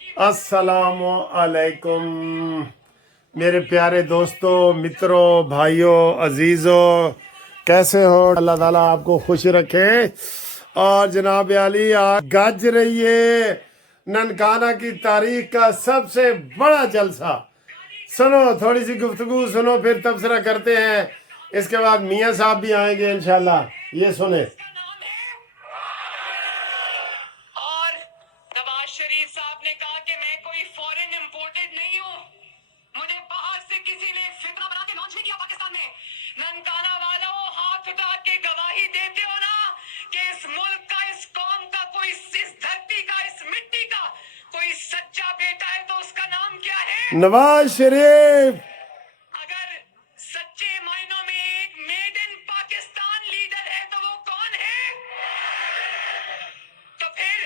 अस्सलाम वालेकुम मेरे प्यारे दोस्तों, मित्रों, भाइयों, अजीज़ों, कैसे हो? अल्लाह ताला आपको खुश रखे। और जनाब आली, आज गज रही है ननकाना की तारीख का सबसे बड़ा जलसा। सुनो, थोड़ी सी गुफ्तगू सुनो, फिर तबसरा करते हैं। इसके बाद मियाँ साहब भी आएंगे इंशाल्लाह। ये सुने। और नवाज शरीफ साहब ने कहा कि मैं कोई फॉरेन इंपोर्टेड नहीं हूँ, मुझे बाहर से किसी ने फितरा बना के लॉन्च नहीं किया पाकिस्तान में। ननकाना वालों, हाथ उठा के गवाही देते हो ना कि इस मुल्क का, इस कौम का, कोई इस धरती का, इस मिट्टी का कोई सच्चा बेटा है तो उसका नाम क्या है? नवाज शरीफ। अगर सच्चे मायनों में एक मेड इन पाकिस्तान लीडर है तो वो कौन है? तो फिर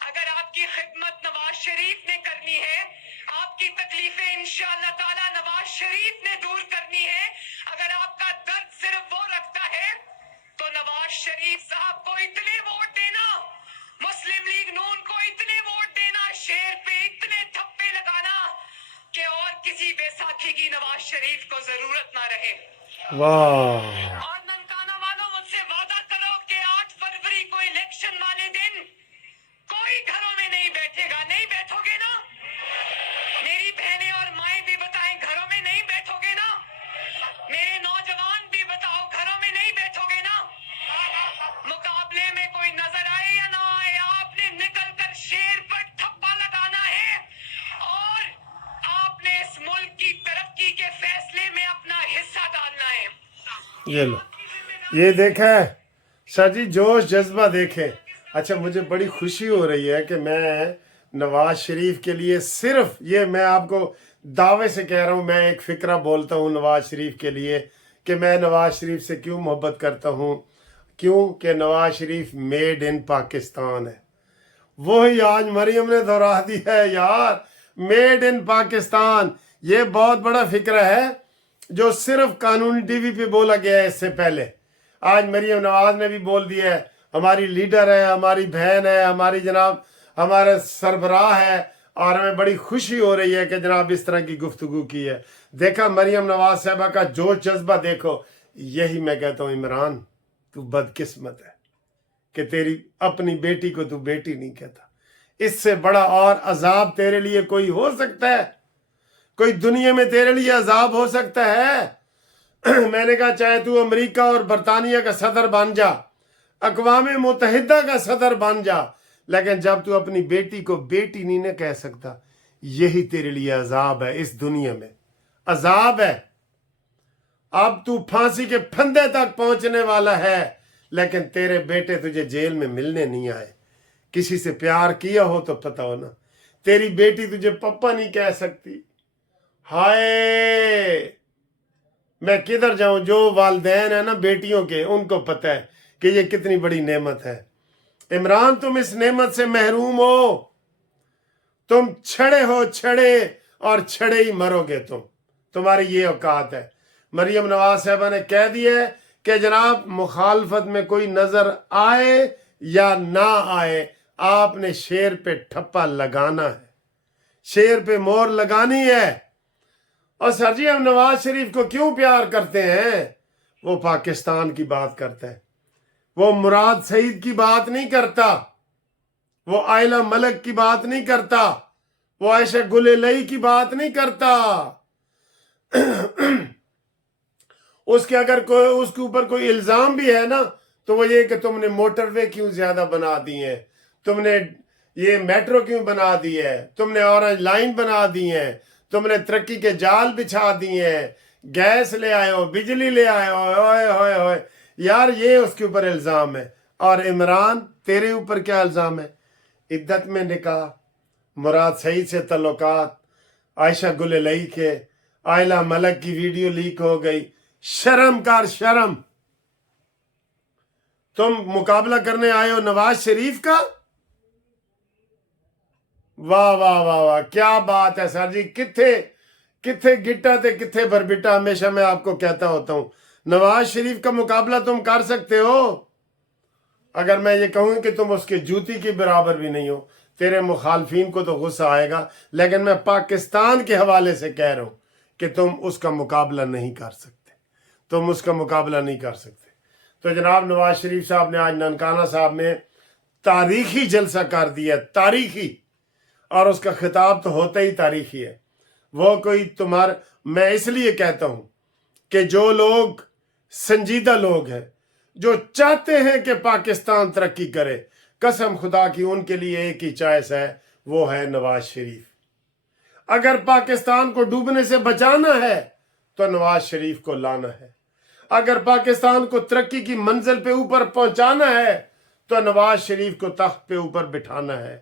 अगर आपकी खिदमत नवाज शरीफ ने करनी है, आपकी तकलीफें इंशाअल्लाह ताला नवाज शरीफ ने दूर करनी है, अगर आपका दर्द सिर्फ वो रखता है तो नवाज शरीफ साहब को इतने वोट देना, मुस्लिम लीग नून को इतने वोट देना, शेर पे इतने थप्पे लगाना कि और किसी बैसाखी की नवाज शरीफ को जरूरत ना रहे। वाह। और ननकाना वालों, मुझसे वादा करो कि 8 फरवरी को इलेक्शन वाले दिन कोई घरों में नहीं बैठेगा। नहीं बैठोगे ना? मेरी बहनें और माएं भी बताएं, घरों में नहीं बैठोगे ना? मेरे नौजवान भी बताओ, घरों में नहीं बैठोगे ना? मुकाबले में कोई नजर आए या ना आए, आपने निकल कर शेर पर ठप्पा लगाना है और आपने इस मुल्क की तरक्की के फैसले में अपना हिस्सा डालना है। ये लो, ये देखा शाह जी, जोश जज्बा देखे। अच्छा, मुझे बड़ी खुशी हो रही है कि मैं नवाज शरीफ के लिए सिर्फ ये, मैं आपको दावे से कह रहा हूँ, मैं एक फ़िक्रा बोलता हूँ नवाज शरीफ के लिए कि मैं नवाज शरीफ से क्यों मोहब्बत करता हूँ। क्यों कि नवाज शरीफ मेड इन पाकिस्तान है। वही आज मरियम ने दोहरा दिया है यार, मेड इन पाकिस्तान। ये बहुत बड़ा फ़िक्रा है जो सिर्फ कानूनी टीवी पे बोला गया है। इससे पहले आज मरियम नवाज ने भी बोल दिया है, हमारी लीडर है, हमारी बहन है, हमारी जनाब हमारे सरबराह है, और हमें बड़ी खुशी हो रही है कि जनाब इस तरह की गुफ्तगू की है। देखा मरियम नवाज साहबा का जोश जज्बा देखो। यही मैं कहता हूँ, इमरान तू बदकिस्मत है कि तेरी अपनी बेटी को तू बेटी नहीं कहता। इससे बड़ा और अजाब तेरे लिए कोई हो सकता है? कोई दुनिया में तेरे लिए अजाब हो सकता है? मैंने कहा चाहे तू अमेरिका और बरतानिया का सदर बन जा, अक़वाम मुत्तहिदा का सदर बन जा, लेकिन जब तू अपनी बेटी को बेटी नहीं न कह सकता, यही तेरे लिए अजाब है। इस दुनिया में अजाब है। अब तू फांसी के फंदे तक पहुंचने वाला है, लेकिन तेरे बेटे तुझे जेल में मिलने नहीं आए। किसी से प्यार किया हो तो पता हो ना, तेरी बेटी तुझे पप्पा नहीं कह सकती। हाय, मैं किधर जाऊं? जो वालदैन है ना बेटियों के, उनको पता है कि ये कितनी बड़ी नेमत है। इमरान, तुम इस नेमत से महरूम हो। तुम छड़े हो, छड़े, और छड़े ही मरोगे तुम। तुम्हारी ये औकात है। मरियम नवाज साहबा ने कह दिया कि जनाब मुखालफत में कोई नजर आए या ना आए, आपने शेर पे ठप्पा लगाना है, शेर पे मोहर लगानी है। और सर जी, हम नवाज शरीफ को क्यों प्यार करते हैं? वो पाकिस्तान की बात करता है, वो मुराद सईद की बात नहीं करता, वो आयला मलक की बात नहीं करता, वो आयशा गुलेलई की बात नहीं करता। उसके अगर कोई, उसके ऊपर कोई इल्जाम भी है ना, तो वो ये कि तुमने मोटरवे क्यों ज्यादा बना दी है, तुमने ये मेट्रो क्यों बना दी है, तुमने ऑरेंज लाइन बना दी है, तुमने तरक्की के जाल बिछा दिए हैं, गैस ले आए हो, बिजली ले आए हो। ओए होए होए यार, ये उसके ऊपर इल्जाम है। और इमरान, तेरे ऊपर क्या इल्जाम है? इद्दत में निकाह, मुराद सईद से तल्लुकात, आयशा गुलेलई के, आयला मलक की वीडियो लीक हो गई। शर्म कर, शर्म। तुम मुकाबला करने आए हो नवाज शरीफ का? वाह वाह वाह वाह, क्या बात है सर जी। किथे किथे गिट्टा थे, किथे बरबिटा। हमेशा मैं आपको कहता होता हूं, नवाज शरीफ का मुकाबला तुम कर सकते हो, अगर मैं ये कहूं कि तुम उसके जूती के बराबर भी नहीं हो। तेरे मुखालफीन को तो गुस्सा आएगा, लेकिन मैं पाकिस्तान के हवाले से कह रहा हूँ कि तुम उसका मुकाबला नहीं कर सकते, तुम उसका मुकाबला नहीं कर सकते। तो जनाब नवाज शरीफ साहब ने आज ननकाना साहब में तारीखी जलसा कर दिया, तारीखी, और उसका खिताब तो होता ही तारीखी है। वो कोई मैं इसलिए कहता हूँ कि जो लोग संजीदा लोग हैं, जो चाहते हैं कि पाकिस्तान तरक्की करे, कसम खुदा की उनके लिए एक ही चॉइस है, वो है नवाज शरीफ। अगर पाकिस्तान को डूबने से बचाना है तो नवाज शरीफ को लाना है। अगर पाकिस्तान को तरक्की की मंजिल पे ऊपर पहुंचाना है तो नवाज शरीफ को तख्त पे ऊपर बिठाना है।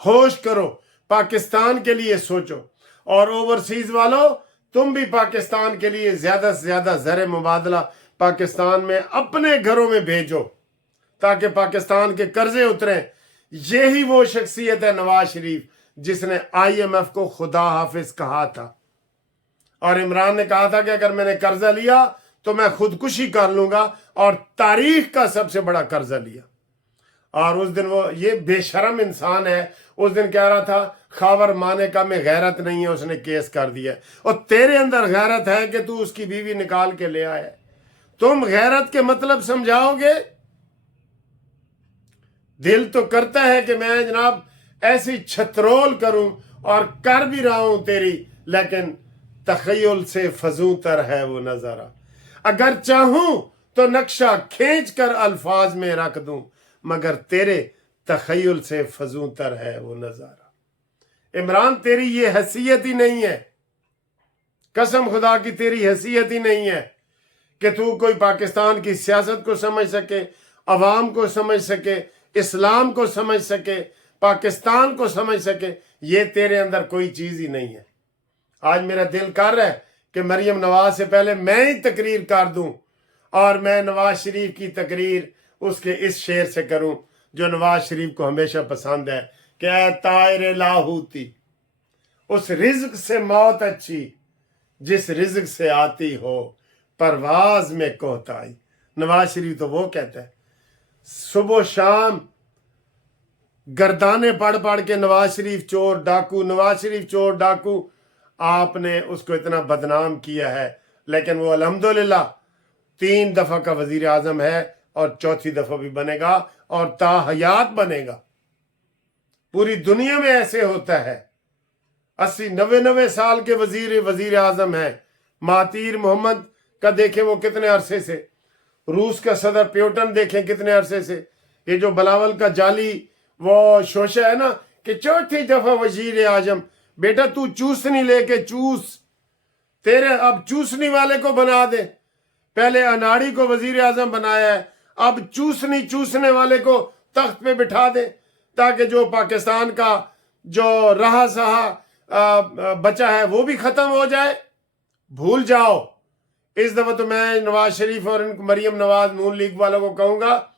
होश करो, पाकिस्तान के लिए सोचो, और ओवरसीज वालों तुम भी पाकिस्तान के लिए ज्यादा से ज्यादा ज़र मुबादला पाकिस्तान में अपने घरों में भेजो ताकि पाकिस्तान के कर्जे उतरें। यही वो शख्सियत है नवाज शरीफ जिसने IMF को खुदा हाफिज कहा था, और इमरान ने कहा था कि अगर मैंने कर्जा लिया तो मैं खुदकुशी कर लूंगा, और तारीख का सबसे बड़ा कर्जा लिया। और उस दिन वो ये बेशरम इंसान है, उस दिन कह रहा था खावर माने का में गैरत नहीं है, उसने केस कर दिया। और तेरे अंदर गैरत है कि तू उसकी बीवी निकाल के ले आया। तुम गैरत के मतलब समझाओगे? दिल तो करता है कि मैं जनाब ऐसी छतरोल करूं, और कर भी रहा हूं तेरी, लेकिन तखय्युल से फजू तर है वो नजारा। अगर चाहूं तो नक्शा खींच कर अल्फाज में रख दूं, मगर तेरे तखय्युल से फजू तर है वो नजारा। इमरान तेरी ये हैसियत ही नहीं है, कसम खुदा की तेरी हैसियत ही नहीं है कि तू कोई पाकिस्तान की सियासत को समझ सके, अवाम को समझ सके, इस्लाम को समझ सके, पाकिस्तान को समझ सके। ये तेरे अंदर कोई चीज ही नहीं है। आज मेरा दिल कर रहा है कि मरियम नवाज से पहले मैं ही तकरीर कर दूं, और मैं नवाज शरीफ की तकरीर उसके इस शेर से करूं जो नवाज शरीफ को हमेशा पसंद है कि ऐ तायर लाहूती, उस रिज्क से मौत अच्छी जिस रिज्क से आती हो परवाज में कोताही। नवाज शरीफ तो वो कहता है, सुबह शाम गर्दाने पढ़ पढ़ के नवाज शरीफ चोर डाकू, नवाज शरीफ चोर डाकू, आपने उसको इतना बदनाम किया है। लेकिन वो अल्हम्दुलिल्लाह 3 दफा का वजीर आजम है, और 4थी दफा भी बनेगा, और ताहयात बनेगा। पूरी दुनिया में ऐसे होता है। 80-90 साल के वजीर आजम है। महातीर मोहम्मद का देखें वो कितने अरसे से, रूस का सदर प्यूटन देखें कितने अरसे से, ये जो बिलावल का जाली वो शोशा है ना कि 4थी दफा वजीर आजम। बेटा तू चूसनी लेके चूस, तेरे अब चूसनी वाले को बना दे। पहले अनाड़ी को वजीर आजम बनाया है, अब चूसने वाले को तख्त पे बिठा दे, ताकि जो पाकिस्तान का जो रहा सहा बचा है वो भी खत्म हो जाए। भूल जाओ। इस दफा तो मैं नवाज शरीफ और मरियम नवाज नून लीग वालों को कहूंगा,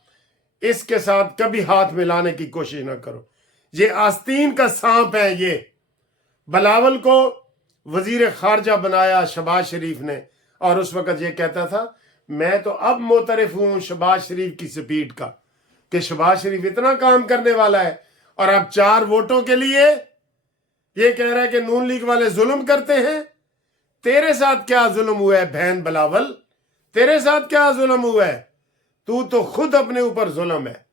इसके साथ कभी हाथ मिलाने की कोशिश ना करो। ये आस्तीन का सांप है। ये बिलावल को वजीर खारजा बनाया शहबाज शरीफ ने, और उस वक्त ये कहता था मैं तो अब मोतरफ हूं शहबाज शरीफ की स्पीड का, कि शहबाज शरीफ इतना काम करने वाला है। और अब 4 वोटों के लिए ये कह रहा है कि नून लीग वाले जुल्म करते हैं। तेरे साथ क्या जुल्म हुआ है बहन बिलावल? तेरे साथ क्या जुल्म हुआ है? तू तो खुद अपने ऊपर जुल्म है,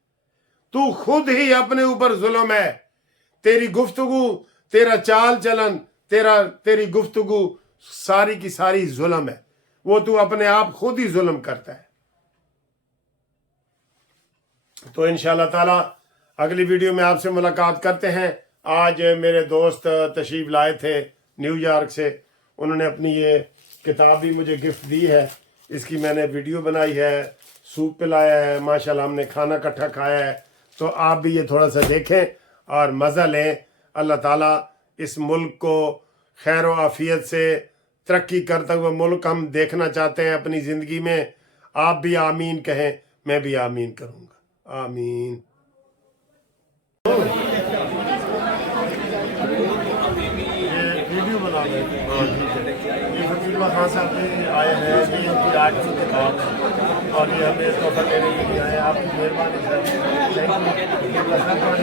तू खुद ही अपने ऊपर जुल्म है। तेरी गुफ्तगू, तेरा चाल चलन, तेरी गुफ्तगू सारी की सारी जुल्म है। वो तू अपने आप खुद ही जुल्म करता है। तो इंशाअल्लाह ताला अगली वीडियो में आपसे मुलाकात करते हैं। आज मेरे दोस्त तशरीफ लाए थे न्यूयॉर्क से, उन्होंने अपनी ये किताब भी मुझे गिफ्ट दी है। इसकी मैंने वीडियो बनाई है, सूप पिलाया है, माशाल्लाह हमने खाना इकट्ठा खाया है। तो आप भी ये थोड़ा सा देखें और मज़ा लें। अल्लाह ताला इस मुल्क को खैर व आफियत से तरक्की करता हुआ मुल्क हम देखना चाहते हैं अपनी ज़िंदगी में। आप भी आमीन कहें, मैं भी आमीन करूँगा। आमीन। वीडियो बना रहे थे। ये फकीरुल्लाह खान साहब आए हैं, ये इनकी 8वीं किताब है। اور یہ ہمیں تحفہ دینے کے لیے آئے. آپ کی مہربانی سر.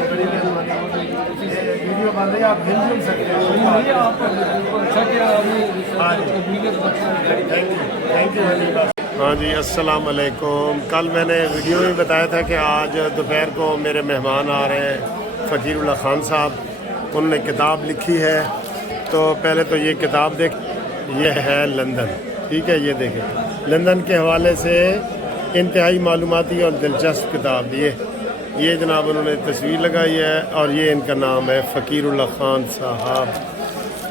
بڑی مہربانی. ویڈیو بن رہی ہے, آپ مل سکتے ہیں. Thank you. ہاں جی, السلام علیکم. کل میں نے ویڈیو میں بتایا تھا کہ آج دوپہر کو میرے مہمان آ رہے ہیں, فقیر اللہ خان صاحب. انہوں نے کتاب لکھی ہے. تو پہلے تو یہ کتاب دیکھ, یہ ہے لندن. ٹھیک ہے, یہ دیکھیں لندن کے حوالے سے انتہائی معلوماتی اور دلچسپ کتاب. یہ جناب انہوں نے تصویر لگائی ہے, اور یہ ان کا نام ہے فقیر اللہ خان صاحب.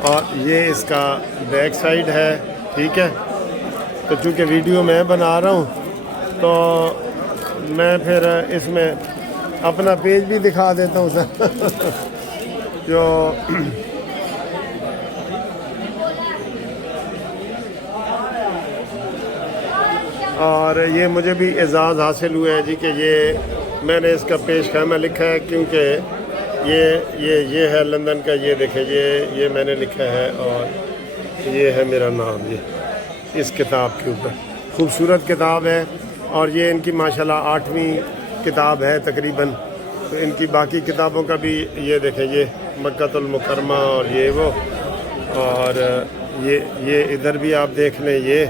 اور یہ اس کا بیک سائیڈ ہے. ٹھیک ہے, تو چونکہ ویڈیو میں بنا رہا ہوں تو میں پھر اس میں اپنا پیج بھی دکھا دیتا ہوں سر. جو اور یہ مجھے بھی اعزاز حاصل ہوا ہے جی کہ یہ میں نے اس کا پیش خیمہ لکھا ہے, کیونکہ یہ ہے لندن کا. یہ دیکھیں, یہ میں نے لکھا ہے, اور یہ ہے میرا نام. یہ اس کتاب کے اوپر خوبصورت کتاب ہے, اور یہ ان کی ماشاءاللہ 8ویں کتاب ہے تقریباً. تو ان کی باقی کتابوں کا بھی یہ دیکھیں, یہ مکۃ المکرمہ اور یہ وہ, اور یہ ادھر بھی آپ دیکھ لیں, یہ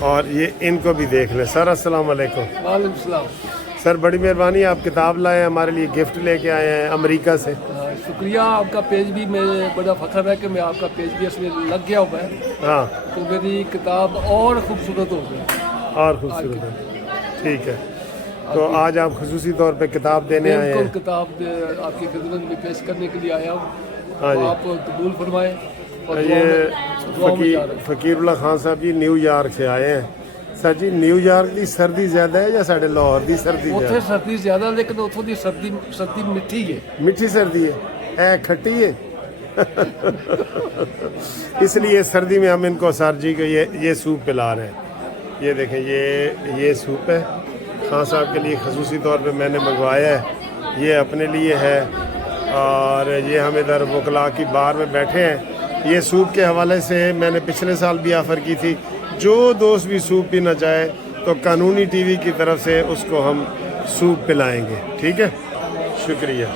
اور یہ ان کو بھی دیکھ لیں. سر السلام علیکم. وعلیکم السلام. سر بڑی مہربانی, آپ کتاب لائے, ہمارے لیے گفٹ لے کے آئے ہیں امریکہ سے. شکریہ. آپ کا پیج بھی میں بڑا فخر ہے کہ میں آپ کا پیج بھی اس میں لگ گیا ہوا ہے. ہاں, تو میری کتاب اور خوبصورت ہو گئی. اور خوبصورت ہے. ٹھیک ہے, تو آج آپ خصوصی طور پہ کتاب دینے آئے ہیں. بالکل, کتاب آپ کی خدمت میں پیش کرنے کے لیے آیا ہوں. ہاں جی, آپ قبول فرمائیں. اور یہ فقیر اللہ خان صاحب جی نیو یارک سے آئے ہیں. سر جی, نیو یارک دی سردی زیادہ ہے یا ساڑھے لاہور دی سردی اتنے زیادہ؟ سردی زیادہ, لیکن اتوں کی سردی میٹھی ہے. میٹھی سردی ہے, اے کھٹی ہے. اس لیے سردی میں ہم ان کو سر جی کو یہ سوپ پلا رہے ہیں. یہ دیکھیں, یہ سوپ ہے خان صاحب کے لیے خصوصی طور پہ میں نے منگوایا ہے. یہ اپنے لیے ہے, اور یہ ہم ادھر وکلا کی بار میں بیٹھے ہیں. یہ سوپ کے حوالے سے میں نے پچھلے سال بھی آفر کی تھی, جو دوست بھی سوپ پینا چاہے تو قانونی ٹی وی کی طرف سے اس کو ہم سوپ پلائیں گے. ٹھیک ہے, شکریہ.